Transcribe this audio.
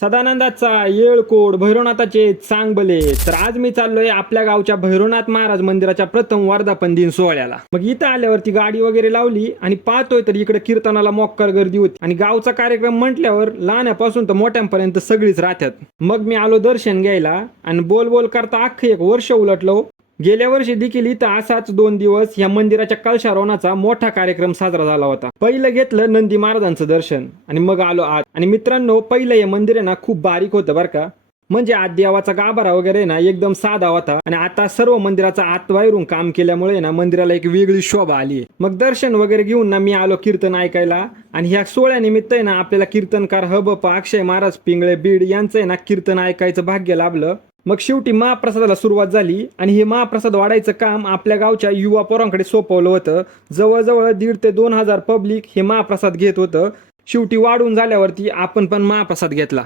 सदानंदाचा येळकोट भैरवनाथाचे चांगबले. तर आज मी चाललोय आपल्या गावच्या भैरवनाथ महाराज मंदिराच्या प्रथम वर्धापन दिन सोहळ्याला. मग इथं आल्यावरती गाडी वगैरे लावली आणि पाहतोय तर इकडे कीर्तनाला मोक्कार गर्दी होती आणि गावचा कार्यक्रम म्हटल्यावर लहानापासून तर मोठ्यांपर्यंत सगळीच राहतात. मग मी आलो दर्शन घ्यायला आणि बोल बोल करता अख्खं एक वर्ष उलटलो. गेल्या वर्षी देखील इथं असाच 2 दिवस या मंदिराच्या कलशारोहणाचा मोठा कार्यक्रम साजरा झाला होता. पहिलं घेतलं नंदी महाराजांचं दर्शन आणि मग आलो आत. आणि मित्रांनो, पहिलं हे मंदिर आहे ना खूप बारीक होतं बरं का. म्हणजे आत देवाचा गाभारा वगैरे ना एकदम साधा होता आणि आता सर्व मंदिराचा आत बाहेरून काम केल्यामुळे ना मंदिराला एक वेगळी शोभा आली. मग दर्शन वगैरे घेऊन ना मी आलो कीर्तन ऐकायला. आणि ह्या सोहळ्यानिमित्त आहे ना आपल्याला कीर्तनकार हबप अक्षय महाराज पिंगळे बीड यांचं आहे ना कीर्तन ऐकायचं भाग्य लाभलं. मग शेवटी महाप्रसादाला सुरुवात झाली आणि हे महाप्रसाद वाढायचं काम आपल्या गावच्या युवा पोरांकडे सोपवलं होतं. जवळजवळ 1,500 ते 2,000 पब्लिक हे महाप्रसाद घेत होतं. शेवटी वाढून झाल्यावरती आपण पण महाप्रसाद घेतला.